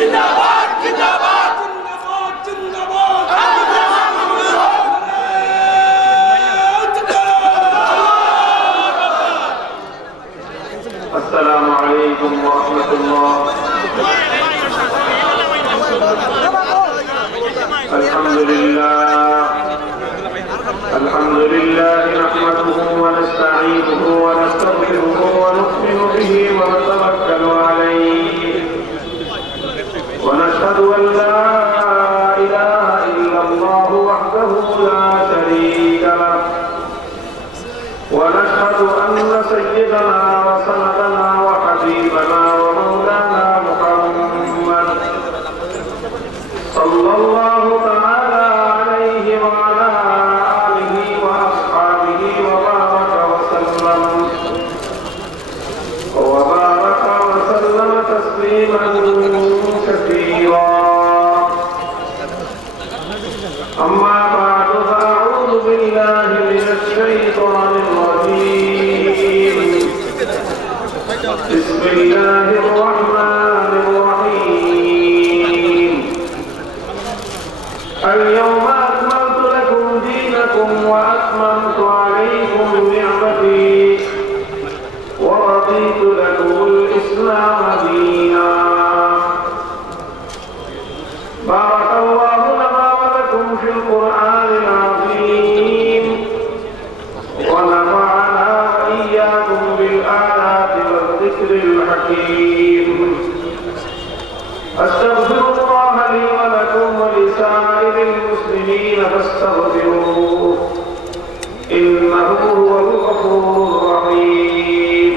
জিন্দাবাদ জিন্দাবাদ জিন্দাবাদ আসসালামু আলাইকুম ওয়া রাহমাতুল্লাহ। الحمد لله نحمده ونستعينه ونستغفره ونؤمن به ونتوكل عليه ونشهد أن لا إله إلا الله وحده لا شريك له ونشهد أن سيدنا وسندنا وحبيبنا ومولانا محمد صلى الله تعالى عليه وعلى آله وأصحابه وبارك وسلم تسليما كثيرا. أما بعد فأعوذ بالله من الشيطان الرجيم. بسم الله الرحمن الرحيم. اليوم أكملت لكم دينكم وأتممت عليكم نعمتي ورضيت لكم الإسلام دينا. بارك الله لنا ولكم في القرآن العظيم ونفعنا وإياكم بالآيات والذكر الحكيم. أستغفر الله لي ولكم ولسائر المسلمين فاستغفروه إنه هو الغفور الرحيم.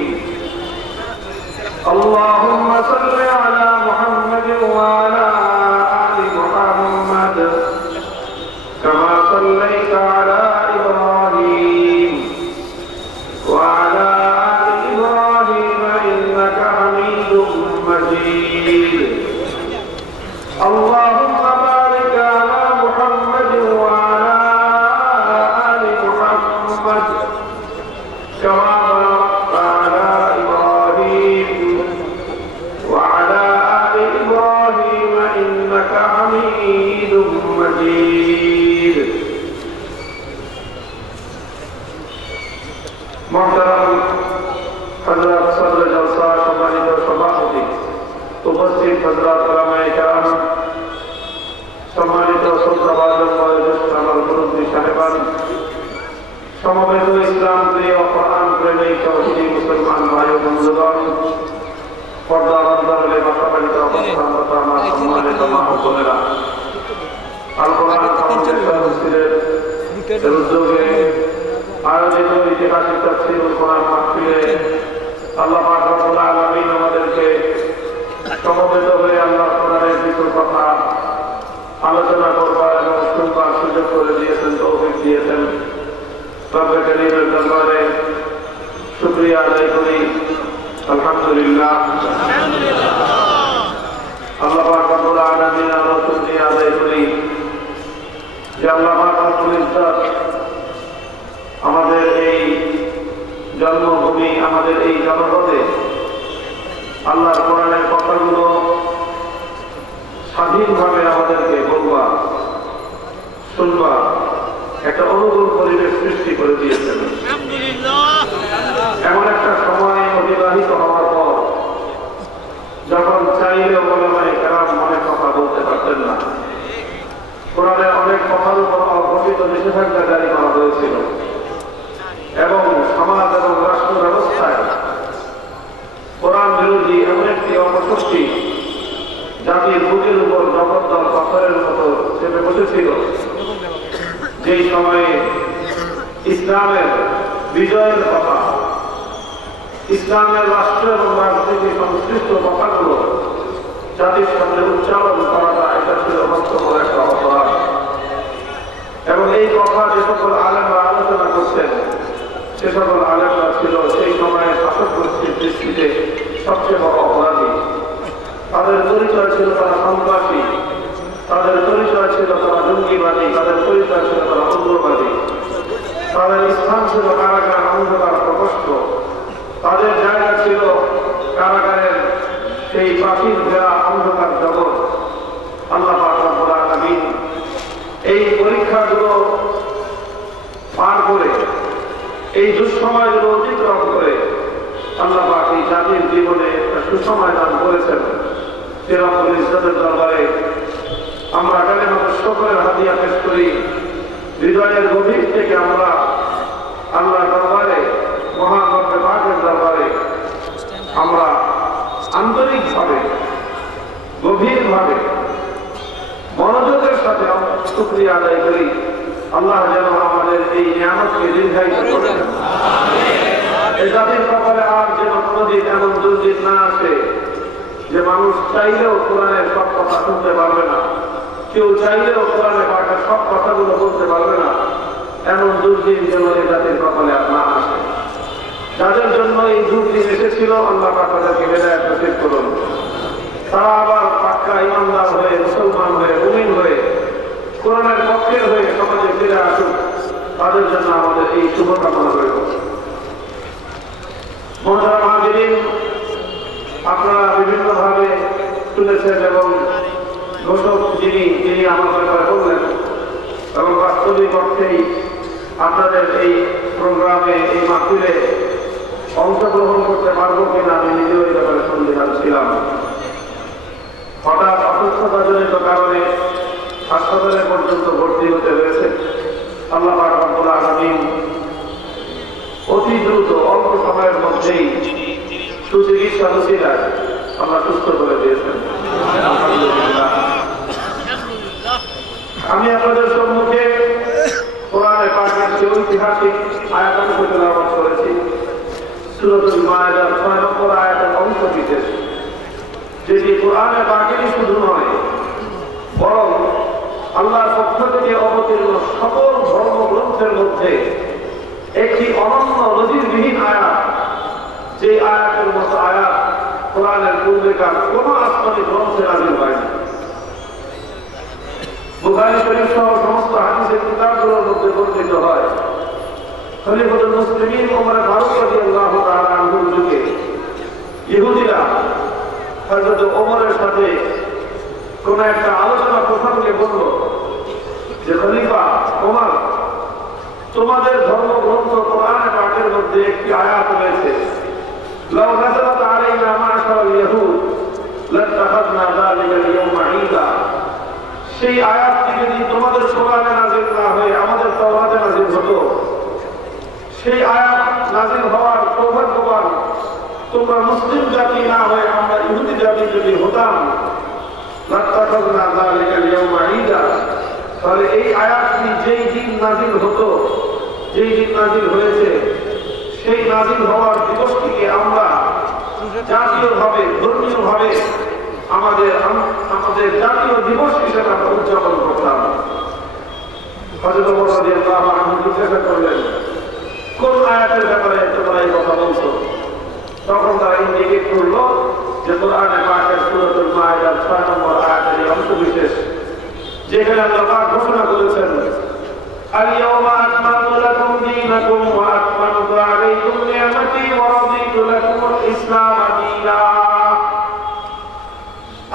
اللهم صل على محمد وعلى آل محمد كما صليت على إبراهيم وعلى آل إبراهيم إنك حميد مجيد. اللهم بارك على محمد وعلى آل محمد كما باركت على إبراهيم وعلى آل إبراهيم إنك حميد مجيد. محترم حضرات صدر জলসা সম্মানিত সভাপতি, উপস্থিত হযরত উলামায়ে কেরাম, সম্মানিত শ্রদ্ধাভাজন বয়োজ্যেষ্ঠ আমার মুরব্বী সাহেবান, সমবেত ইসলাম প্রিয় কোরআন প্রেমিক তৌহিদি মুসলমান ভাই ও বন্ধুগণ, পর্দার অন্তরালে বাসাবাড়িতে অবস্থানরত আমার সম্মানিত মা ও বোনেরা, আল কোরআন ফাউন্ডেশন মসজিদের উদ্যোগে আয়োজিত ঐতিহাসিক তাফসীরুল কোরআন মাহফিলে আল্লাহ পাক রব্বুল আলামিন আমাদেরকে সমবেত হয়ে আল্লাহর কোরআনের কিছু কথা আলোচনা করবার এবং শুনবার সুযোগ করে দিয়েছেন, তৌফিক দিয়েছেন। রব্বে কারীমের দরবারে শুকরিয়া আদায় করি, আলহামদুলিল্লাহ। আল্লাহ পাক রব্বুল আলামিন আরো শুকরিয়া আদায় করি যে আল্লাহ পাক রব্বুল ইজ্জত আমাদের এই জন্মভূমি, আমাদের এই জনপদে আল্লাহর কোরআনের কথাগুলো স্বাধীনভাবে আমাদেরকে বলবা, শুনবা একটা অনুকূল পরিবেশ সৃষ্টি করে দিয়েছেন। এমন একটা সময় অতিবাহিত হওয়ার পর যখন চাইলেও উলামায়ে কেরাম অনেক কথা বলতে পারতেন না, কোরআনের অনেক কথার উপর অঘোষিত নিষেধাজ্ঞা জারি করা হয়েছিল এবং সমাজ এবং রাষ্ট্র ব্যবস্থায় কোরআন বিরোধী এমন একটি অপশক্তি জাতির বুকের উপর জবরদস্ত পাথরের মতো চেপে বসেছিল, যেই সময়ে ইসলামের বিজয়ের কথা, ইসলামের রাষ্ট্র এবং রাজনীতি সংশ্লিষ্ট কথাগুলো জাতির সামনে উচ্চারণ করাটা এটা ছিল বাস্তবর একটা অপরাধ। এবং এই কথা যে সকল আলেমরা আলোচনা করছেন, সে সকল আলেমরা ছিল সেই সময়ে শাসক গোষ্ঠীর দৃষ্টিতে সবচেয়ে বড় অপরাধী। তাদের পরিচয় ছিল তারা সন্ত্রাসী, তাদের পরিচয় ছিল তারা জঙ্গিবাদী, তাদের পরিচয় ছিল তারা উগ্রবাদী, তাদের স্থান ছিল কারাগার, অন্ধকার প্রকোষ্ঠ, তাদের জায়গা ছিল কারাগারের সেই প্রাচীন ঘেরা অন্ধকার জগৎ, এই দুঃসময়গুলো অতিক্রম করে আল্লাহ পাক এই জাতির জীবনে একটা সুসময় দান করেছেন। রব্বুল ইজ্জতের দরবারে আমরা কালেমাতুশ শুকরের হাদিয়া পেশ করি। হৃদয়ের গভীর থেকে আমরা আল্লাহর দরবারে, মহান রব্বে পাকের দরবারে আমরা আন্তরিকভাবে, গভীরভাবে, মনোযোগের সাথে আমরা শুকরিয়া আদায় করি। আল্লাহ যেন আমাদের এই নিয়ামতকে দীর্ঘায়িত করেন। এই জাতির কপালে আর যেন কোনদিন এমন দুর্দিন না আসে যে মানুষ চাইলেও কোরআনের সব কথা শুনতে পারবে না, কেউ চাইলেও কোরআনে পাকের সব কথাগুলো বলতে পারবে না। এমন দুর্দিন যেন এই জাতির কপালে আর না আসে। যাদের জন্য এই দুর্দিন এসেছিল আল্লাহ পাক তাদেরকে হেদায়েত নসিব করুন। তারা আবার পাক্কা ইমানদার হয়ে, মুসলমান হয়ে, মুমিন হয়ে, কোরআনের পক্ষের হয়ে সমাজে ফিরে আসুক। তাদের জন্য আমাদের এই শুভকামনা রইল। মুহতারাম হাজিরিন, আপনারা বিভিন্নভাবে শুনেছেন এবং ঘোষক যিনি আমার ব্যাপারে বললেন, এবং বাস্তবিক অর্থেই আপনাদের এই প্রোগ্রামে, এই মাহফিলে অংশগ্রহণ করতে পারবো কিনা আমি নিজেও এই ব্যাপারে সন্দিহান ছিলাম। হঠাৎ অসুস্থতাজনিত কারণে হাসপাতালে পর্যন্ত ভর্তি হতে হয়েছে। আল্লাহ পাক রব্বুল আলামিন অতি দ্রুত অল্প সময়ের মধ্যেই সুচিকিৎসা ওসিলায় আল্লাহ সুস্থ করে দিয়েছেন। আমি আপনাদের সম্মুখে কোরআনে পাকের যে ঐতিহাসিক আয়াত তেলাওয়াত করেছি, সূরাতুল মায়েদার 6 নম্বর আয়াতের অংশ বিশেষ, যেটি কোরআনে পাকেরই শুধু নয়, বরং আল্লাহর পক্ষ থেকে অবতীর্ণ সকল ধর্মগ্রন্থের মধ্যে একটি অনন্য নজিরবিহীন আয়াত, যে আয়াতের মতো আয়াত কোরআনের পূর্বেকার কোন আসমানি গ্রন্থে নাযিল হয়নি। বুখারী শরীফ সহ সমস্ত হাদিসের কিতাবগুলোর মধ্যে বর্ণিত হয়, খলিফাতুল মুসলিমিন ওমর ফারুক রাদিয়াল্লাহু তাআলা আনহুর যুগে ইহুদিরা হযরত ওমরের সাথে কোন একটা আলোচনা প্রসঙ্গে বলল যে, খলিফা ওমর, তোমাদের ধর্মগ্রন্থ কোরআনে পাকের মধ্যে একটি আয়াত রয়েছে, লাউ নাযালাত আলাইনা মা'শারাল ইয়াহুদ লাত্তাখাযনা যালিকা আল-ইয়াওমা ঈদা। সেই আয়াতটি যদি তোমাদের কোরআনে নাযিল না হয়ে আমাদের তাওরাতে নাযিল হতো, সেই আয়াত নাযিল হওয়ার সৌভাগ্যবান তোমরা মুসলিম জাতি না হয়ে আমরা ইহুদি জাতি যদি হতাম, লাত্তাখাযনা যালিকা আল-ইয়াওমা ঈদা, তাহলে এই আয়াতটি যেই দিন নাযিল হতো, যেই দিন নাযিল হয়েছে, সেই নাযিল হওয়ার দিবসটিকে আমরা জাতীয়ভাবে, ধর্মীয়ভাবে আমাদের জাতীয় দিবস হিসেবে আমরা উদযাপন করতাম। হযরত ওমর রাদিয়াল্লাহু আনহু জিজ্ঞাসা করলেন, কোন আয়াতের ব্যাপারে তোমরা এই কথা বলছো? তখন তারা ইন্ডিকেট করলো যে কোরআনে পাকের সূরাতুল মায়েদার 6 নম্বর আয়াতের এই অংশ বিশেষ, যেখানে আল্লাহ পাক ঘোষণা করেছেন, আল-ইয়াওমা আকমালতু লাকুম দীনাকুম ওয়া আতমামতু আলাইকুম নি'মাতি ওয়া রাদিতু লাকুমুল ইসলাম দীনা।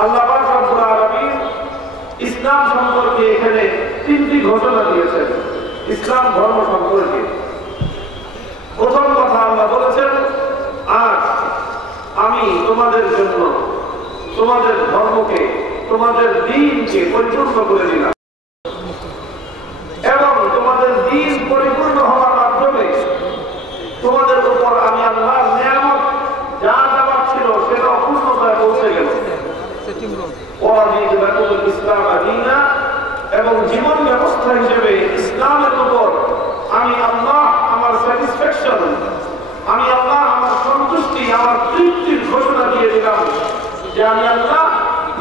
আল্লাহ পাক রব্বুল আলামিন ইসলাম সম্পর্কে এখানে তিনটি ঘোষণা দিয়েছেন, ইসলাম ধর্ম সম্পর্কে। প্রথম কথা আল্লাহ বলেছেন, আজ আমি তোমাদের জন্য তোমাদের ধর্মকে, তোমাদের দ্বীনকে পরিপূর্ণ করে দিলাম, এবং তোমাদের দ্বীন পরিপূর্ণ হওয়ার মাধ্যমে তোমাদের উপর আমি আল্লাহর নিয়ামত যা দেওয়ার ছিল সেটা পূর্ণতায় পৌঁছে গেল। ইসলাম দীনা, এবং জীবন ব্যবস্থা হিসেবে ইসলামের উপর আমি আল্লাহ আমার স্যাটিসফ্যাকশন, আমি আল্লাহ আমার সন্তুষ্টি, আমার তৃপ্তির ঘোষণা দিয়ে দিলাম যে আমি আল্লাহ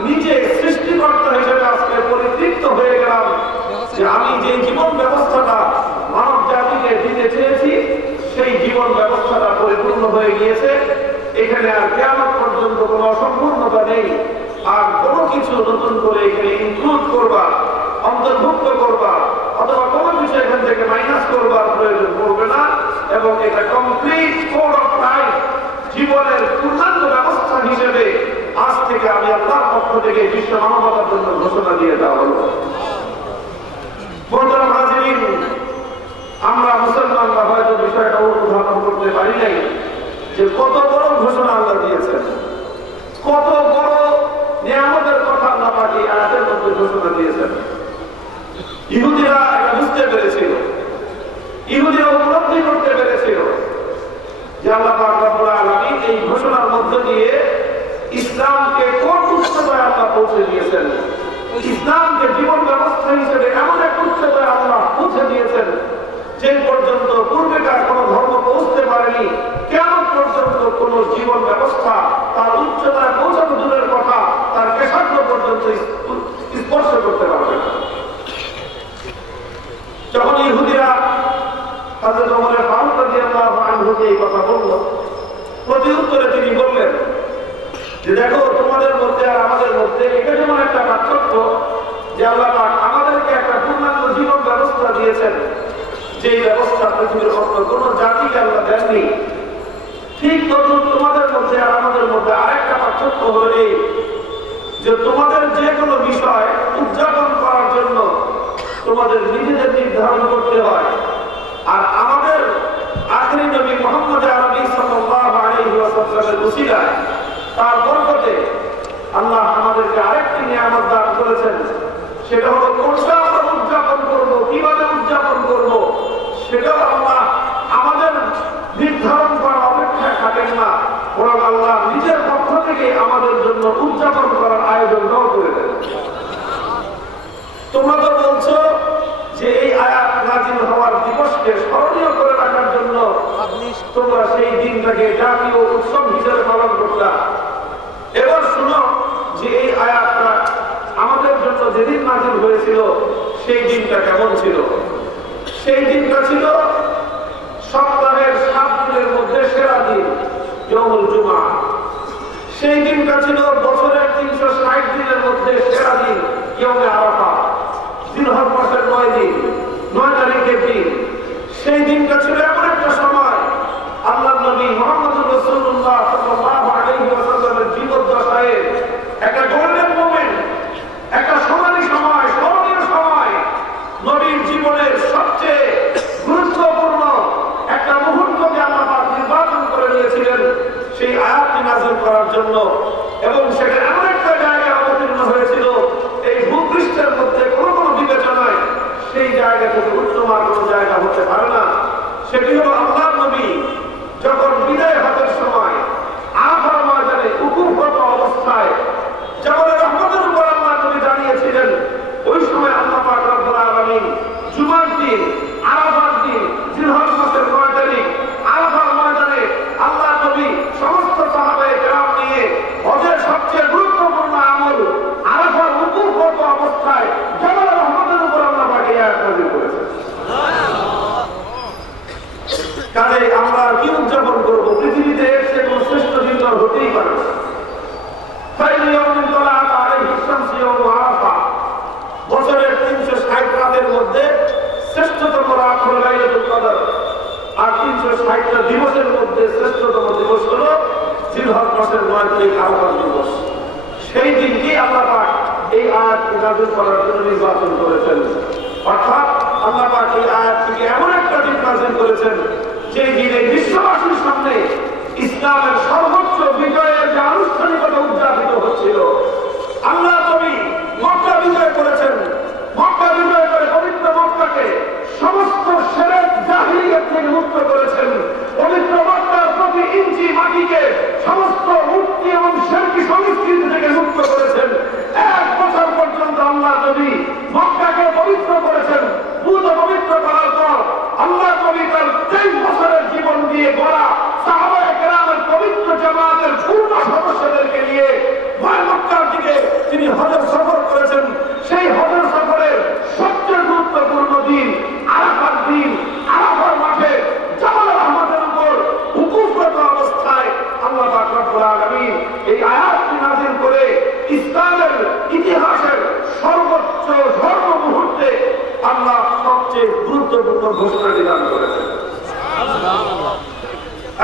নিজে সৃষ্টিকর্তা হিসেবে আজকে পরিতৃপ্ত হয়ে গেলাম যে আমি যে জীবন ব্যবস্থাটা মানব জাতিকে দিতে চেয়েছি সেই জীবন ব্যবস্থাটা পরিপূর্ণ হয়ে গিয়েছে। এখানে আর কিয়ামত পর্যন্ত কোনো অসম্পূর্ণতা নেই, আর কোনো কিছু নতুন করে এখানে ইনক্লুড করবা, অন্তর্ভুক্ত করবা, অথবা কোনো কিছু এখান থেকে মাইনাস করবার প্রয়োজন পড়বে না, এবং এটা কমপ্লিট কোড অফ লাইফ, জীবনের পূর্ণাঙ্গ ব্যবস্থা হিসেবে আজ থেকে আমি আল্লাহর পক্ষ থেকে বিশ্ব মানবতার জন্য ঘোষণা দিয়ে দেওয়া হলো। মুহতারাম হাজিরিন, আমরা মুসলমানরা হয়তো বিষয়টা অনুধাবন করতে পারি নাই যে কত বড় ঘোষণা আল্লাহ দিয়েছেন, কত বড় নিয়ামতের কথা আল্লাহ পাক এই আয়াতের মধ্যে ঘোষণা দিয়েছেন। ইহুদিরা এটা বুঝতে পেরেছিল, ইহুদিরা উপলব্ধি করতে পেরেছিল যে আল্লাহ পাক রব্বুল আলামিন এই ঘোষণার মধ্য দিয়ে ইসলামকে কোন উচ্চতায় আল্লাহ পৌঁছে দিয়েছেন, ইসলামকে জীবন ব্যবস্থা হিসেবে এমন এক উচ্চতায় আল্লাহ পৌঁছে দিয়েছেন যে পর্যন্ত পূর্বেকার কোন ধর্ম পৌঁছতে পারেনি। কেমন পর্যন্ত কোন জীবন ব্যবস্থা তার উচ্চতায় পৌঁছানো দূরের কথা, তার কেশাগ্র পর্যন্ত স্পর্শ করতে পারবে না। যখন ইহুদিরা হযরত ওমর ফারুক রাদিয়াল্লাহু আনহুকে এই কথা বলল, প্রতি উত্তরে তিনি বললেন যে দেখো, তোমাদের মধ্যে আর আমাদের মধ্যে এটা যেমন একটা পার্থক্য যে আল্লাহ পাক আমাদেরকে একটা পূর্ণাঙ্গ জীবন ব্যবস্থা দিয়েছেন, যে ব্যবস্থা পৃথিবীর অন্য কোন জাতিকে আল্লাহ দেননি, ঠিক তদ্রুপ তোমাদের মধ্যে আর আমাদের মধ্যে আরেকটা পার্থক্য হলো এই যে তোমাদের যে কোনো বিষয় উদযাপন করার জন্য তোমাদের নিজেদের নির্ধারণ করতে হয়, আর আমাদের আখেরি নবী মুহাম্মদ আরবি সাল্লাল্লাহু আলাইহি ওয়াসাল্লামের উসিলায় তার বরকতে আল্লাহ আমাদেরকে আরেকটি নিয়ামত দান করেছেন। সেটা হলো কোনটা আমরা উদযাপন করব, কিভাবে উদযাপন করব, সেটাও আল্লাহ আমাদের নির্ধারণ করার অপেক্ষায় থাকেন না, বরং আল্লাহ নিজের পক্ষ থেকে আমাদের জন্য উদযাপন করার আয়োজনটাও করে দেন। তোমরা তো বলছো যে এই আয়াত নাযিল হওয়ার দিবসকে স্মরণীয় করে রাখার জন্য তোমরা সেই দিনটাকে জাতীয় উৎসব হিসেবে পালন করতা। এবার শুনো যে এই আয়াতটা আমাদের জন্য যেদিন নাযিল হয়েছিল সেই দিনটা কেমন ছিল। সেই দিনটা ছিল সপ্তাহের 7 দিনের মধ্যে সেরা দিন, ইয়াউমুল জুমআ। সেই দিনটা ছিল বছরের 360 দিনের মধ্যে সেরা দিন, ইয়াউমে আরাফা। জিলহজ মাসের 9 দিন, 9 তারিখের দিন। সেই দিনটা ছিল এমন একটা সময় আল্লাহর নবী মুহাম্মদুর রাসূলুল্লাহ সাল্লাল্লাহু আলাইহি ওয়াসাল্লামের জীবদ্দশায় একটা গোল্ডেন মোমেন্ট, একটা সোনালী সময়, স্মরণীয় সময়, নবীর জীবনের সবচেয়ে গুরুত্বপূর্ণ একটা মুহূর্তকে আল্লাহ পাক নির্বাচন করে নিয়েছিলেন সেই আয়াতটি নাযিল করার জন্য। এবং সেটা এমন একটা জায়গায় অবতীর্ণ হয়েছিল এই ভূপৃষ্ঠের মধ্যে কোনো কোনো বিবেচনায় সেই জায়গা থেকে উত্তম আর কোনো জায়গা হতে পারে না। সেটি হলো আল্লাহর নবী যখন বিদায় হজের সময় আরাফার ময়দানে উকুফরত অবস্থায় জাবালে রহমতের উপর আল্লাহর নবী দাঁড়িয়েছিলেন। ওই সময় আল্লাহ পাক রব্বুল আলামিন জুমার দিন, আরাফার দিন, জিলহজ মাসের 9 তারিখ আরাফার ময়দানে আল্লাহর নবী সমস্ত সাহাবায়ে কেরাম নিয়ে হজের সবচেয়ে গুরুত্বপূর্ণ আমল আরাফার উকুফরত অবস্থায় জাবালে রহমতের উপর আল্লাহ পাক এই আয়াত নাযিল করেছেন। কাজে আমরা কি উদযাপন করবো? পৃথিবীতে এর চেয়ে কোন শ্রেষ্ঠ দিন তো হতেই পারে না। বছরের 360 রাতের মধ্যে শ্রেষ্ঠতম রাত হলো লাইলাতুল কদর, আর 360টা দিবসের মধ্যে শ্রেষ্ঠতম দিবস হলো জিলহজ মাসের 9 তারিখ আরাফার দিবস। সেই দিনটি আল্লাহ পাক এই আয়াত নাযিল করার জন্য নির্বাচন করেছেন। অর্থাৎ আল্লাহ পাক এই আয়াতটিকে এমন একটা দিন নাযিল করেছেন যে দিনে বিশ্ববাসীর সামনে ইসলামের সর্বোচ্চ বিজয়ের যে আনুষ্ঠানিকতা উদযাপিত হচ্ছিল। আল্লাহ নবী মক্কা বিজয় করেছেন, মক্কা বিজয় করে পবিত্র মক্কাকে সমস্ত শিরক জাহিলিয়ত থেকে মুক্ত করেছেন। পবিত্র মক্কার প্রতি ইঞ্চি মাটিকে সমস্ত মূর্তি এবং শিরকি সংস্কৃতি থেকে মুক্ত করেছেন। 1 বছর পর্যন্ত আল্লাহ নবী মক্কাকে পবিত্র করেছেন। পুরো পবিত্র করার পর আল্লাহ নবী তার 23 বছরের জীবন দিয়ে গড়া সাহাবায়ে কেরামের পবিত্র জামাতের পূর্ণ সদস্যদেরকে নিয়ে মক্কার দিকে তিনি হজের সফর করেছেন। সেই হজের সফরের সবচেয়ে গুরুত্বপূর্ণ দিন আরাফার দিন। আরাফার মাঠে জাবালে রহমতের উপর উকুফরত অবস্থায় আল্লাহ পাক রব্বুল আলামিন এই আয়াতটি নাযিল করে ইসলামের ইতিহাসের সর্বোচ্চ ধর্ম মুহূর্তে আল্লাহ সবচেয়ে গুরুত্বপূর্ণ ঘোষণাটি দান করেছেন।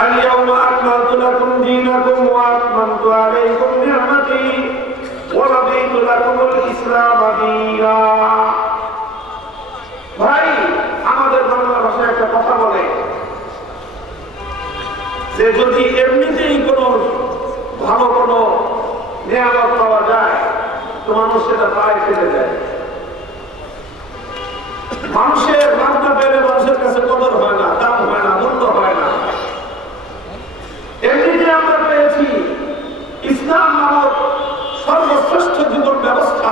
اليوم أكملت لكم دينكم وأتممت عليكم نعمتي ورضيت لكم الإسلام دينا। ভাই, আমাদের বাংলা ভাষায় যে যদি এমনিতেই কোনো ভালো কোনো নিয়ামত পাওয়া যায় তো মানুষ সেটা পায়ে ফেলে যায়। মানুষের মাত্রা পেলে মানুষের কাছে কদর হয় না, দাম হয় না, মূল্য হয় না। এমনিতে আমরা পেয়েছি ইসলাম নামক সর্বশ্রেষ্ঠ জীবন ব্যবস্থা,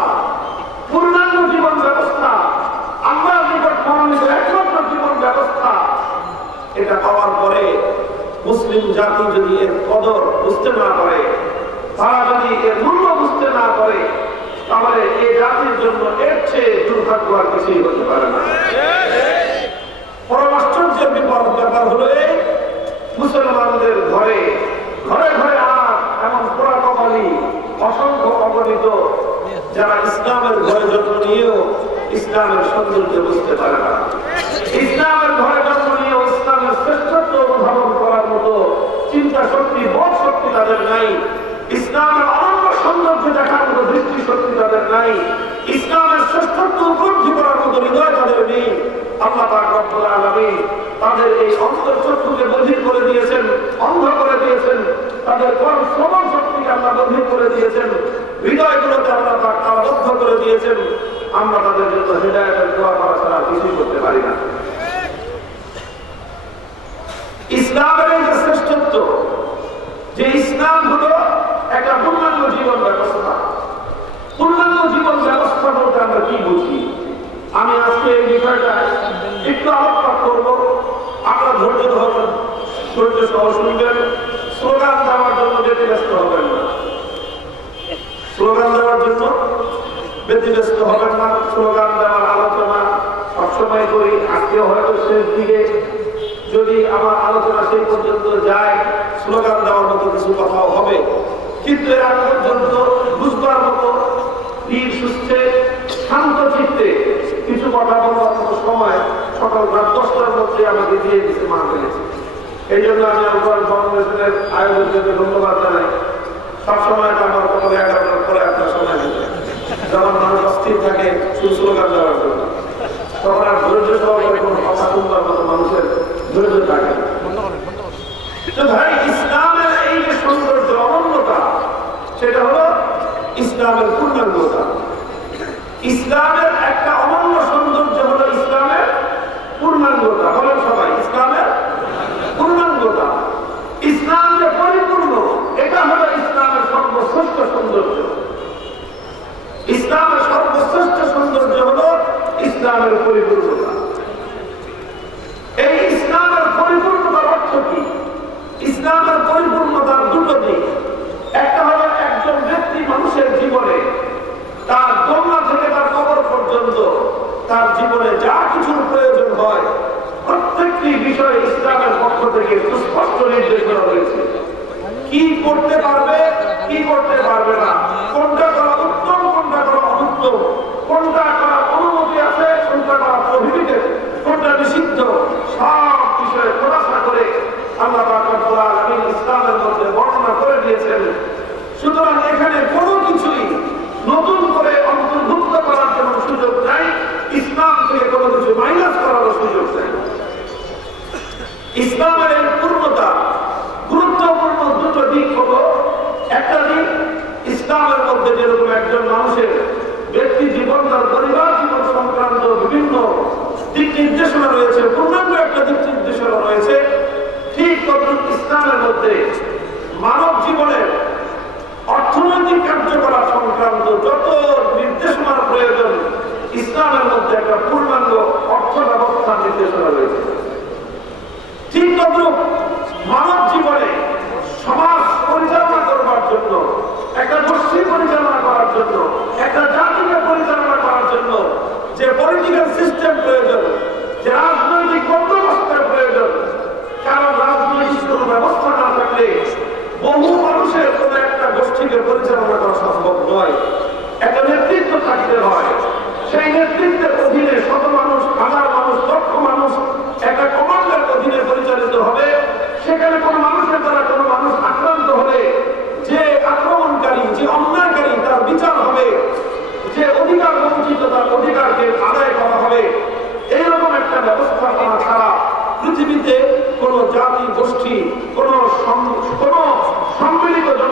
পূর্ণাঙ্গ জীবন ব্যবস্থা, আমরা নিকট মনোনীত একমাত্র জীবন ব্যবস্থা। এটা পাওয়ার পরে মুসলিম জাতি যদি এর কদর বুঝতে না পারে, তারা যদি এর মূল্য বুঝতে না পারে, তাহলে এই জাতির জন্য এর চেয়ে দুর্ভাগ্য আর কিছুই হতে পারে না। পরম আশ্চর্যের ব্যাপার হলো এই মুসলমানদের ঘরে ঘরে ঘরে আর এমন পোড়া কপালি অসংখ্য অগণিত যারা ইসলামের ঘরে জন্ম নিয়েও ইসলামের সৌন্দর্য বুঝতে পারে না, ইসলামের ঘরে জন্ম নিয়েও ইসলামের শ্রেষ্ঠত্ব অনুধাবন করার মতো চিন্তা শক্তি, বোধ শক্তি তাদের নাই, ইসলামের অনন্য সৌন্দর্য দেখার মতো দৃষ্টি শক্তি তাদের নাই, ইসলামের শ্রেষ্ঠত্ব উপলব্ধি করার মতো হৃদয় তাদের নেই। আল্লাহ পাক রব্বুল আলামিন তাদের এই অন্তর চক্ষুকে বধির করে দিয়েছেন, অন্ধ করে দিয়েছেন, তাদের শ্রবণ শক্তিকে আল্লাহ বধির করে দিয়েছেন, হৃদয়গুলোতে আল্লাহ পাক তালাবদ্ধ করে দিয়েছেন। আমরা তাদের জন্য হিদায়াতের দোয়া করা ছাড়া কিছুই করতে পারি না। ইসলামের এই যে শ্রেষ্ঠত্ব, যে ইসলাম হলো একটা পূর্ণাঙ্গ জীবন ব্যবস্থা। পূর্ণাঙ্গ জীবন ব্যবস্থা বলতে আমরা কি বুঝি? আমি আজকে এই বিষয়টা একটু আলোকপাত করব। আপনারা ধৈর্য ধরবেন, ধৈর্য সহ শুনবেন। স্লোগান দেওয়ার জন্য ব্যতিব্যস্ত হবেন না, স্লোগান দেওয়ার জন্য ব্যতিব্যস্ত হবেন না। স্লোগান দেওয়ার আলোচনা সবসময় করি, আজকেও হয়তো শেষ দিকে যদি আমার আলোচনা সেই পর্যন্ত যায়, স্লোগান দেওয়ার মতো কিছু কথাও হবে, কিন্তু এর আগ পর্যন্ত বুঝবার মতো ধীর সুস্থে শান্ত চিত্তে কিছু কথা বলবার মতো সময় সকাল রাত 10টার মধ্যে আমাকে দিয়ে দিতে মা ফেলেছে। এই জন্য আমি আমার ফাউন্ডেশনের আয়োজককে ধন্যবাদ জানাই। সবসময় আমার কপালে 11টার পরে আপনার সময় দিতে, যখন মানুষ অস্থির থাকে সুস্লোগান দেওয়ার জন্য, তখন আর ধৈর্য সহকারে কোনো কথা শুনবার মতো মানুষের ধৈর্য থাকে। তো ভাই, ইসলামের এই যে সৌন্দর্য, অনন্যতা, সেটা হলো ইসলামের পূর্ণাঙ্গতা। ইসলামের একটা অনন্য সৌন্দর্য হলো ইসলামের পূর্ণাঙ্গতা। বলেন সবাই, ইসলামের পূর্ণাঙ্গতা। ইসলাম যে পরিপূর্ণ, এটা হলো ইসলামের সর্বশ্রেষ্ঠ সৌন্দর্য। ইসলামের সর্বশ্রেষ্ঠ সৌন্দর্য হলো ইসলামের পরিপূর্ণতা। এই ইসলামের পরিপূর্ণতার অর্থ কি? ইসলামের পরিপূর্ণতার দুটো দিক। একটা হলো একজন ব্যক্তি মানুষের জীবনে তার জন্ম থেকে তার কবর পর্যন্ত তার জীবনে যা কিছুর প্রয়োজন হয় প্রত্যেকটি বিষয়ে ইসলামের পক্ষ থেকে সুস্পষ্ট নির্দেশনা রয়েছে। কি করতে পারবে, কি করতে পারবে না, কোনটা করা উত্তম, কোনটা করা অনুত্তম, কোনটা করার অনুমতি আছে, কোনটা করা প্রহিবিটেড, কোনটা নিষিদ্ধ, সব বিষয়ে খোলাসা করে আল্লাহ পাক রব্বুল আলামিন ইসলামের মধ্যে বর্ণনা করে দিয়েছেন। সুতরাং এখানে কোনো কিছুই নতুন করে অন্তর্ভুক্ত করার জন্য সুযোগ নাই, ইসলাম থেকে কোনো কিছু মাইনাস করারও সুযোগ নাই। ইসলামের এই পূর্ণতা গুরুত্বপূর্ণ দুটো দিক হলো,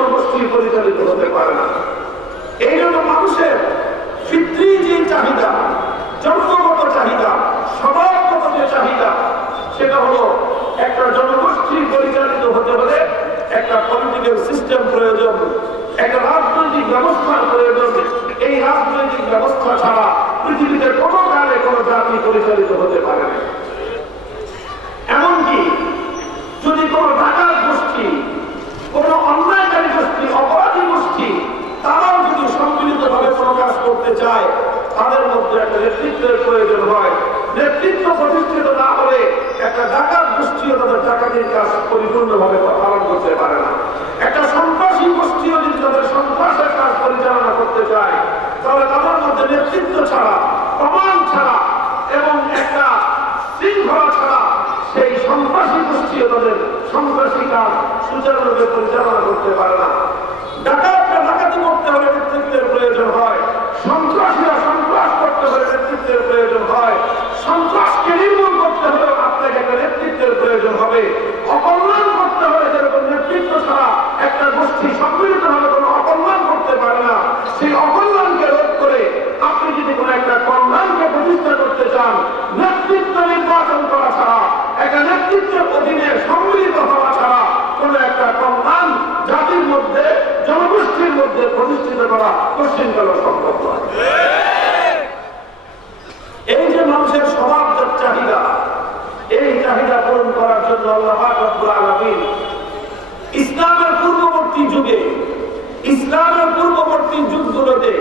জনগোষ্ঠী পরিচালিত হতে পারে না। এই জন্য মানুষের ফিতরি যে চাহিদা, জন্মগত চাহিদা, স্বভাবগত যে চাহিদা, সেটা হলো একটা জনগোষ্ঠী পরিচালিত হতে হলে একটা পলিটিক্যাল সিস্টেম প্রয়োজন, একটা রাজনৈতিক ব্যবস্থার প্রয়োজন। এই রাজনৈতিক ব্যবস্থা ছাড়া পৃথিবীতে কোনো কালে কোনো জাতি পরিচালিত হতে পারে না। এমনকি যদি কোনো ডাকাত গোষ্ঠী, কোনো অন্যায়কারী গোষ্ঠী, অপরাধী গোষ্ঠী, তারাও যদি সম্মিলিতভাবে কোনো কাজ করতে চায়, তাদের মধ্যে একটা নেতৃত্বের প্রয়োজন হয়। নেতৃত্ব প্রতিষ্ঠিত না হলে একটা ডাকাত গোষ্ঠীও তাদের ডাকাতির কাজ পরিপূর্ণভাবে পালন করতে পারে না। একটা সন্ত্রাসী গোষ্ঠীও যদি তাদের সন্ত্রাসের কাজ পরিচালনা করতে চায়, তাহলে তাদের মধ্যে নেতৃত্ব ছাড়া, প্রমাণ ছাড়া এবং একটা শৃঙ্খলা ছাড়া সেই সন্ত্রাসী গোষ্ঠীও তাদের সন্ত্রাসী কাজ সুচারুরূপে পরিচালনা করতে পারে না। ডাকাতরা ডাকাতি করতে হলে নেতৃত্বের প্রয়োজন হয়, সন্ত্রাসীরা সন্ত্রাস করতে হলে নেতৃত্বের প্রয়োজন হয়, সন্ত্রাসকে নির্মূল করতে হলে আপনাকে একটা নেতৃত্বের প্রয়োজন হবে। অকল্যাণ করতে হলে যেরকম নেতৃত্ব ছাড়া একটা গোষ্ঠী সম্মিলিত ভাবে কোনো অকল্যাণ করতে পারে না, সেই অকল্যাণকে রোধ করে আপনি যদি কোনো একটা কল্যাণকে প্রতিষ্ঠা করতে চান, নেতৃত্ব নির্বাচন করা ছাড়া, একটা নেতৃত্বের অধীনে সম্মিলিত হওয়া ছাড়া কোন একটা কল্যাণ জাতির মধ্যে, জনগোষ্ঠীর মধ্যে প্রতিষ্ঠিত করা কোশ্চিনকালও সম্ভব নয়। এই যে মানুষের স্বভাবজাত চাহিদা, এই চাহিদা পূরণ করার জন্য আল্লাহ পাক রব্বুল আলামিন ইসলামের পূর্ববর্তী যুগে, ইসলামের পূর্ববর্তী যুগগুলোতে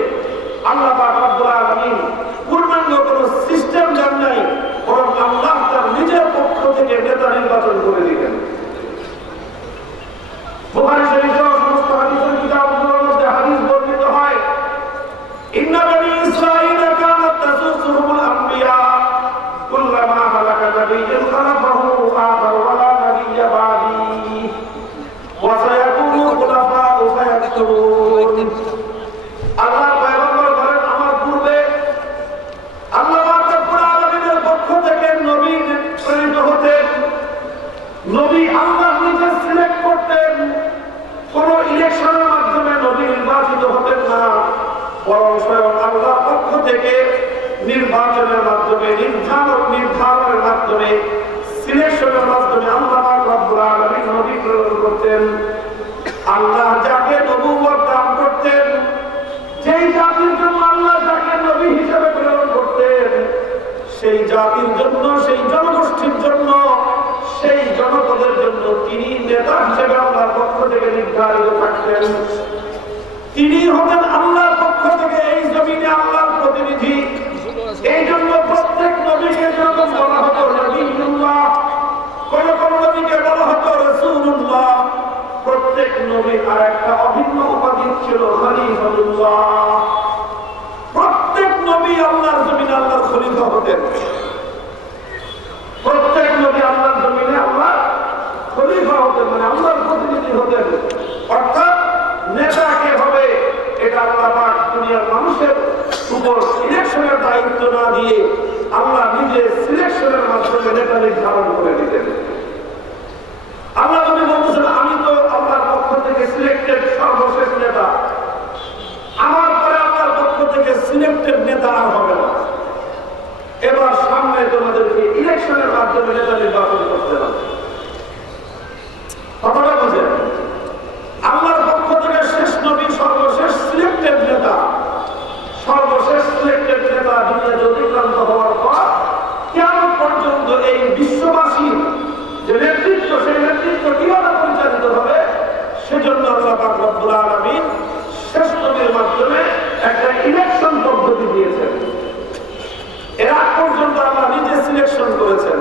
আল্লাহ পাক রব্বুল আলামিন পূর্ণাঙ্গ কোন সিস্টেম দেন নাই, বরং আল্লাহ তার নিজের পক্ষ থেকে নেতা নির্বাচন করে দিলেন। বুখারী শরীফ সহ সমস্ত হাদিসের কিতাবগুলোর মধ্যে হাদিস বর্ণিত হয়, ইন্না বনী ইসরাঈল কানাত তাসুসুহুমুল আম্বিয়া কুল্লামা হালাকা নাবিয়্যুন খালাফাহু আখার ওয়ালা নাবিয়্য বাদি ওয়া সায়াকুনু খুলাফাউ ফায়াকসুরুন। আল্লাহর পয়গম্বর বলেন, আমার পূর্বে আল্লাহ রাব্বুল আলামিনের পক্ষ থেকে নবী প্রেরিত হতেন। নবী আল্লাহ নিজে সিলেক্ট করতেন, কোন ইলেকশনের মাধ্যমে নবী নির্বাচিত হতেন না, বরং স্বয়ং আল্লাহর পক্ষ থেকে নির্বাচনের মাধ্যমে, নির্ধারণের মাধ্যমে, সিলেকশনের মাধ্যমে আল্লাহ রাব্বুল আলামিন নবী প্রেরণ করতেন। আল্লাহ যাকে নবুয়ত দান করতেন, যেই জাতির জন্য আল্লাহ যাকে নবী হিসেবে প্রেরণ করতেন, সেই জাতির জন্য, সেই জনগোষ্ঠীর জন্য, সেই জনপদের জন্য তিনি নেতা হিসেবে আল্লাহর পক্ষ থেকে নির্ধারিত থাকতেন। তিনি হতেন আল্লাহর পক্ষ থেকে এই জমিনে আল্লাহর প্রতিনিধি। এই জন্য প্রত্যেক নবীকে যেরকম বলা হতো নবীউল্লাহ, কোন কোন নবীকে বলা হতো রাসূলুল্লাহ, প্রত্যেক নবীর আর একটা অভিন্ন উপাধি ছিল খলিফাতুল্লাহ। প্রত্যেক নবী আল্লাহর জমিনে আল্লাহর খলিফা হতেন। প্রত্যেক নবী আল্লাহর জমিনে আল্লাহর খলিফা হতেন, মানে আল্লাহর প্রতিনিধি হতেন। অর্থাৎ নেতা কে হবে এটা আল্লাহ পাক দুনিয়ার মানুষের উপর ইলেকশনের দায়িত্ব না দিয়ে আল্লাহ নিজে সিলেকশনের মাধ্যমে নেতা নির্ধারণ করে দিতেন। আল্লাহ নবী বলতেছেন, আমি তো আল্লাহর পক্ষ থেকে সিলেক্টেড সর্বশেষ নেতা, আমার পরে আল্লাহর পক্ষ থেকে সিলেক্টেড নেতা আর হবে না। এবার সামনে তোমাদেরকে ইলেকশনের মাধ্যমে নেতা নির্বাচন করতে হবে। কথাটা বুঝেন, আল্লাহর পক্ষ থেকে শেষ নবী, সর্বশেষ সিলেক্টেড নেতা, সর্বশেষ সিলেক্টেড নেতা দুনিয়াতে অতিক্রান্ত হওয়ার পর কিয়ামত পর্যন্ত এই বিশ্ববাসী যে নেতৃত্ব, সেই নেতৃত্ব কিভাবে পরিচালিত হবে, সেজন্য আল্লাহ পাক রব্বুল আলামিন শেষ নবীর মাধ্যমে একটা ইলেকশন পদ্ধতি দিয়েছেন। এর আগ পর্যন্ত আল্লাহ নিজে সিলেকশন করেছেন।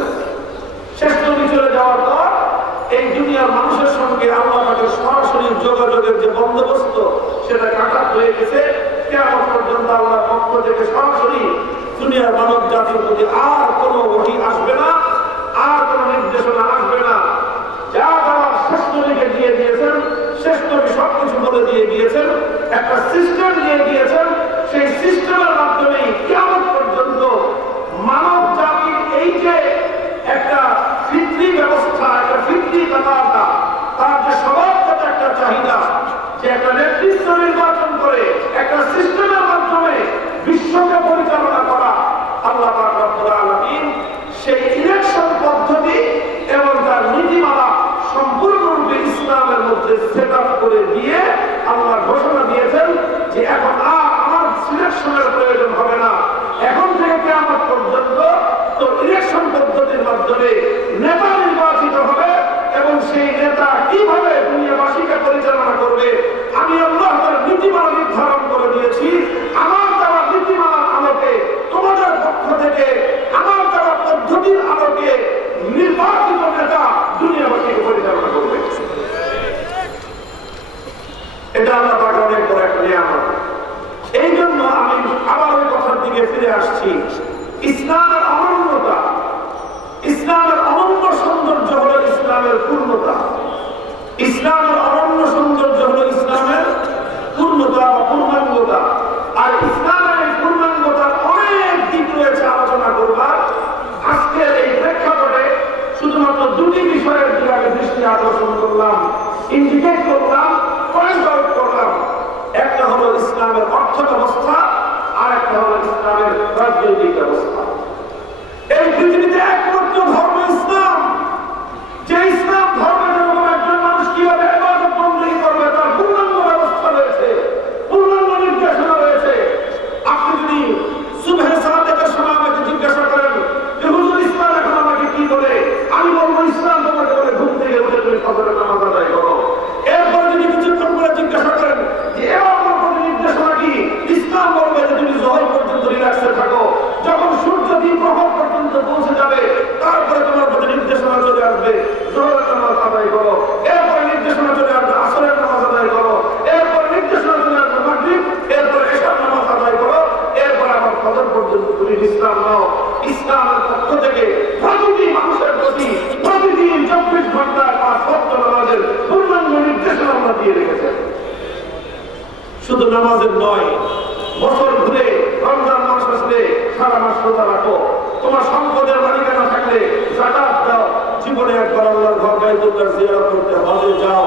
শেষ নবী চলে যাওয়ার পর এই দুনিয়ার মানুষের সঙ্গে আল্লাহ পাকের সরাসরি যোগাযোগের যে বন্দোবস্ত, সেটা কাটা হয়ে গেছে। কিয়ামত পর্যন্ত আল্লাহর পক্ষ থেকে সরাসরি দুনিয়ার মানব জাতির প্রতি আর কোনো ওহী আসবে না, আর কোনো নির্দেশনা আসবে না। যা দেওয়ার শেষ নবীকে দিয়ে দিয়েছেন, শেষ নবী সবকিছু বলে দিয়ে গিয়েছেন, একটা সিস্টেম দিয়ে দিয়েছেন। সেই সিস্টেমের মাধ্যমেই কিয়ামত পর্যন্ত মানব জাতির এই যে একটা ফিতরি ব্যবস্থা, একটা ফিতরি তাকাদা, তার যে স্বভাবগত একটা চাহিদা, যে ইলেকশনের প্রয়োজন হবে না। এখন থেকে কিয়ামত পর্যন্ত তো ইলেকশন পদ্ধতির মাধ্যমে নেতা নির্বাচিত হবে এবং সেই নেতা কিভাবে দুনিয়াবাসীকে পরিচালনা করবে আমি আল্লাহ তার নীতিমালা নির্ধারণ করে দিয়েছি। আমার দেওয়া নীতিমালার আলোকে তোমাদের পক্ষ থেকে আমার দেওয়া পদ্ধতির আলোকে নির্বাচিত নেতা দুনিয়াবাসীকে পরিচালনা করবে। এটা আল্লাহ পাকের অনেক বড় একটা নিয়ামত। এই জন্য আমি আবার ওই কথার দিকে ফিরে আসছি, ইসলামের অনন্যতা, ইসলামের অনন্য সৌন্দর্য হলো ইসলামের পূর্ণতা। ইসলামের অনন্য সৌন্দর্য হলো ইসলামের পূর্ণতা বা পূর্ণাঙ্গতা। আর ইসলামের এই পূর্ণাঙ্গতার অনেক দিক রয়েছে আলোচনা করবার। আজকের এই প্রেক্ষাপটে শুধুমাত্র দুটি বিষয়ের দিকে আমি দৃষ্টি আকর্ষণ করলাম, ইন্ডিকেট করলাম, পয়েন্ট আউট করলাম। একটা হলো ইসলামের অর্থ ব্যবস্থা, আর একটা হলো ইসলামের রাজনৈতিক ব্যবস্থা। এই পৃথিবীতে একমাত্র ধর্ম ইসলাম, যে ইসলাম ধর্মের জন্য একজন মানুষ কিভাবে ইবাদত বন্দী করবে তার পূর্ণাঙ্গ ব্যবস্থা রয়েছে, পূর্ণাঙ্গ নির্দেশনা রয়েছে। আপনি যদি সুবহে সালাতের সময় আমাকে জিজ্ঞাসা করেন যে হুজুর ইসলাম এখন আমাকে কি বলে, আমি বলবো ইসলাম তোমাকে বলে ঘুম থেকে উঠে তুমি ফজরের নামাজ আদায় করো। এরপর যদি কিছুক্ষণ করে জিজ্ঞাসা করেন যে আমার প্রতি নির্দেশনা কি, ইসলাম বলবে যে তুমি জোহর পর্যন্ত রিল্যাক্সে থাকো, যখন সূর্য দিন প্রহর পর্যন্ত পৌঁছে যাবে তারপরে তোমার প্রতি নির্দেশনা চলে আসবে জোহরের নামাজ আদায় করো। এরপরে নির্দেশনা চলে আসবে আসরের নামাজ আদায় করো। এরপর নির্দেশনা চলে আসবে মাগরিব, এরপর এশার নামাজ আদায় করো। এরপর আবার ফজর পর্যন্ত তুমি ইসলাম নাও। ইসলামের পক্ষ থেকে প্রতিটি মানুষের প্রতি প্রতিদিন 24 ঘন্টায় 5 ওয়াক্ত নামাজের পূর্ণাঙ্গ নির্দেশনা আমরা দিয়ে রেখেছেন। শুধু নামাজের নয়, বছর ঘুরে রমজান মাস আসলে সারা মাস রোজা রাখো, তোমার সম্পদের মালিকানা থাকলে যাকাত দাও, জীবনে একবার আল্লাহর ঘর বাইতুল্লাহ জিয়ারত করতে হজে যাও।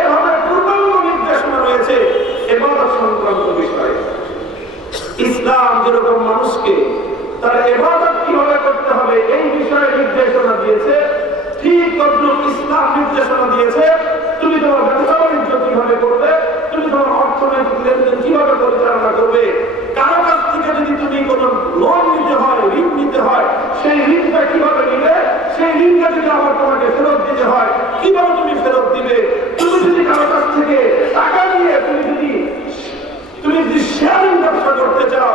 এভাবে পূর্ণাঙ্গ নির্দেশনা রয়েছে ইবাদত সংক্রান্ত বিষয়ে। ইসলাম যেরকম মানুষকে তার ইবাদত কিভাবে করতে হবে এই বিষয়ে নির্দেশনা দিয়েছে, ঠিক তদ্রুপ ইসলাম নির্দেশনা দিয়েছে তুমি তোমার ব্যবসা বাণিজ্য কিভাবে করবে, তুমি তোমার অর্থনৈতিক লেনদেন কিভাবে পরিচালনা করবে। কারো কাছ থেকে যদি তুমি কোনো লোন নিতে হয়, ঋণ নিতে হয়, সেই ঋণটা কিভাবে নিবে, সেই ঋণটা যদি আবার তোমাকে ফেরত দিতে হয় কিভাবে তুমি ফেরত দিবে। তুমি যদি কারো কাছ থেকে টাকা নিয়ে তুমি যদি শেয়ারিং ব্যবসা করতে চাও,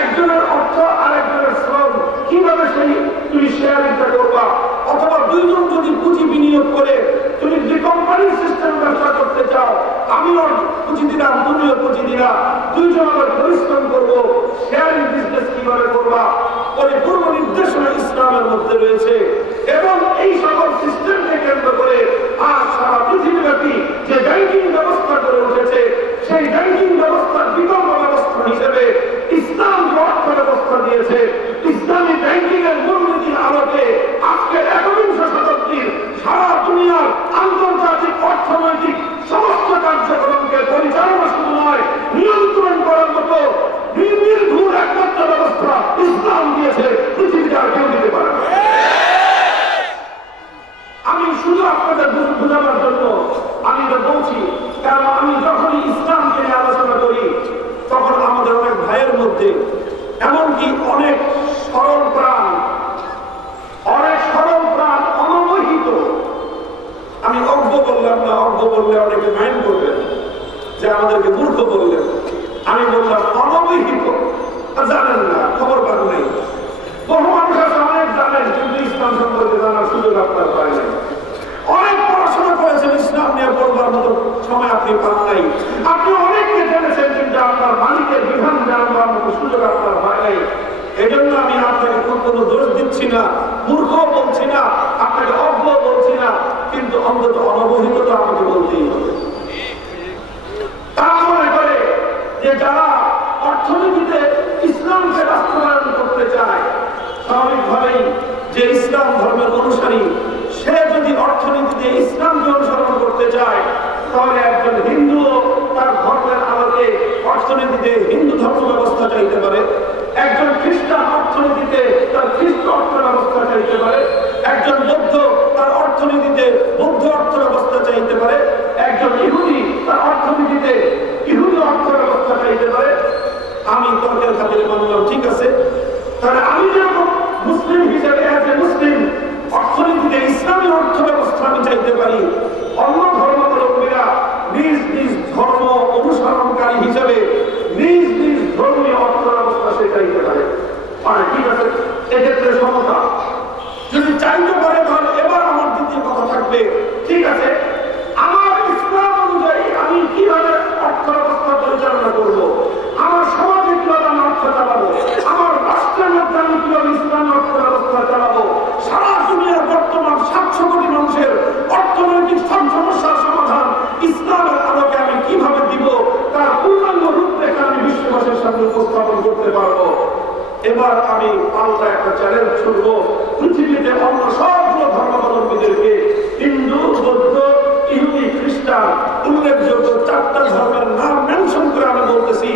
একজনের অর্থ আর একজনের শ্রম, কিভাবে সেই তুমি শেয়ারিংটা করবা। অথবা দুইজন যদি পুঁজি বিনিয়োগ করে তুমি যে কোম্পানির সিস্টেম ব্যবসা করতে চাও, আমিও পুঁজি দিলাম তুমিও পুঁজি দিলাম, দুইজন আবার পরিশ্রম করবো, শেয়ারিং বিজনেস কিভাবে করবা, পরিপূর্ণ নির্দেশনা ইসলামের মধ্যে রয়েছে। এবং এই সকল সিস্টেমকে কেন্দ্র করে আজ সারা পৃথিবীব্যাপী যে ব্যাংকিং ব্যবস্থা করে উঠেছে, সেই ব্যাংকিং ব্যবস্থার বিকল্প ব্যবস্থা হিসেবে ইসলাম যে অর্থ ব্যবস্থা দিয়েছে, ইসলামী ব্যাংকিং এর মূলনীতির আলোকে আজকের 21শ শতাব্দীর সারা দুনিয়ার আন্তর্জাতিক অর্থনৈতিক সমস্ত কার্যক্রমকে পরিচালনা শুধু নয়, নিয়ন্ত্রণ করার মতো নির্ভুল একমাত্র ব্যবস্থা ইসলাম দিয়েছে, পৃথিবীতে আর কেউ দিতে পারে না। আমি শুধু আপনাদের বোঝাবার জন্য আমি এটা বলছি, কারণ আমি যখনই ইসলামকে নিয়ে আলোচনা করি তখন আমাদের অনেক ভাইয়ের মধ্যে এমনকি অনেক সরল প্রাণ অনবহিত, আমি অজ্ঞ বললাম না, অজ্ঞ বললে অনেকে মাইন্ড করবেন যে আমাদেরকে মূর্খ বললেন, আমি বললাম অনবহিত, জানেন না, খবর পান নাই। বহু মানুষ আছে অনেক জানেন কিন্তু ইসলাম সম্পর্কে জানার সুযোগ আপনার পায় নাই। অনেক পড়াশোনা করেছেন, ইসলাম নিয়ে পড়বার মতো সময় আপনি পান নাই। আপনি অনেককে জেনেছেন কিন্তু আপনার মালিকের বিধান জানবার মতো সুযোগ আপনার হয় নাই। এই জন্য আমি আপনাকে কোনো দোষ দিচ্ছি না, মূর্খ বলছি না, আপনাকে অজ্ঞ বলছি না, কিন্তু অন্তত অনবহিত তো আমাকে বলতেই হবে। তারা মনে করে যে যারা অর্থনীতিতে ইসলামকে বাস্তবায়ন করতে চায়, স্বাভাবিকভাবেই যে ইসলাম ধর্মের অনুসারী সে যদি অর্থনীতিতে ইসলামকে অনুসরণ করতে চায় তাহলে একজন হিন্দু তার ধর্মের আলোকে অর্থনীতিতে হিন্দু ধর্ম ব্যবস্থা চাইতে পারে, একজন খ্রিস্টান অর্থনীতিতে তার খ্রিস্ট অর্থ ব্যবস্থা চাইতে পারে, তর্কের খাতিরে মানলাম, ঠিক আছে। তাহলে আমি যেরকম মুসলিম হিসেবে এজ এ মুসলিম অর্থনীতিতে ইসলামী অর্থ ব্যবস্থা আমি চাইতে পারি, অন্য ধর্মাবলম্বীরা নিজ নিজ ধর্ম অনুসরণকারী হিসেবে নিজ নিজ ধর্মীয় অর্থ ব্যবস্থা সে চাইতে পারে। ঠিক আছে, এক্ষেত্রে সমতা যদি চাইতে পারে তাহলে এবার আমার দ্বিতীয় কথা থাকবে, ঠিক আছে, আমার ইসলাম অনুযায়ী আমি কিভাবে অর্থ ব্যবস্থা পরিচালনা করব, আমার সমাজে কিভাবে আমি অর্থ চালাবো, আমার রাষ্ট্রের মধ্যে আমি কিভাবে ইসলামী অর্থ ব্যবস্থা চালাবো, সারা দুনিয়ার বর্তমান 700 কোটি মানুষের অর্থনৈতিক সমস্যার সমাধান ইসলামের আলোকে আমি কিভাবে দিব, তার পূর্ণাঙ্গ রূপরেখা আমি বিশ্ববাসীর সামনে উপস্থাপন করতে পারবো। এবার আমি পাল্টা একটা চ্যালেঞ্জ ছুড়ব পৃথিবীতে অন্য সবগুলো ধর্মাবলম্বীদেরকে, হিন্দু, বৌদ্ধ, ইহুদি, খ্রিস্টান, উল্লেখযোগ্য 4টা ধর্মের নাম মেনশন করে আমি বলতেছি,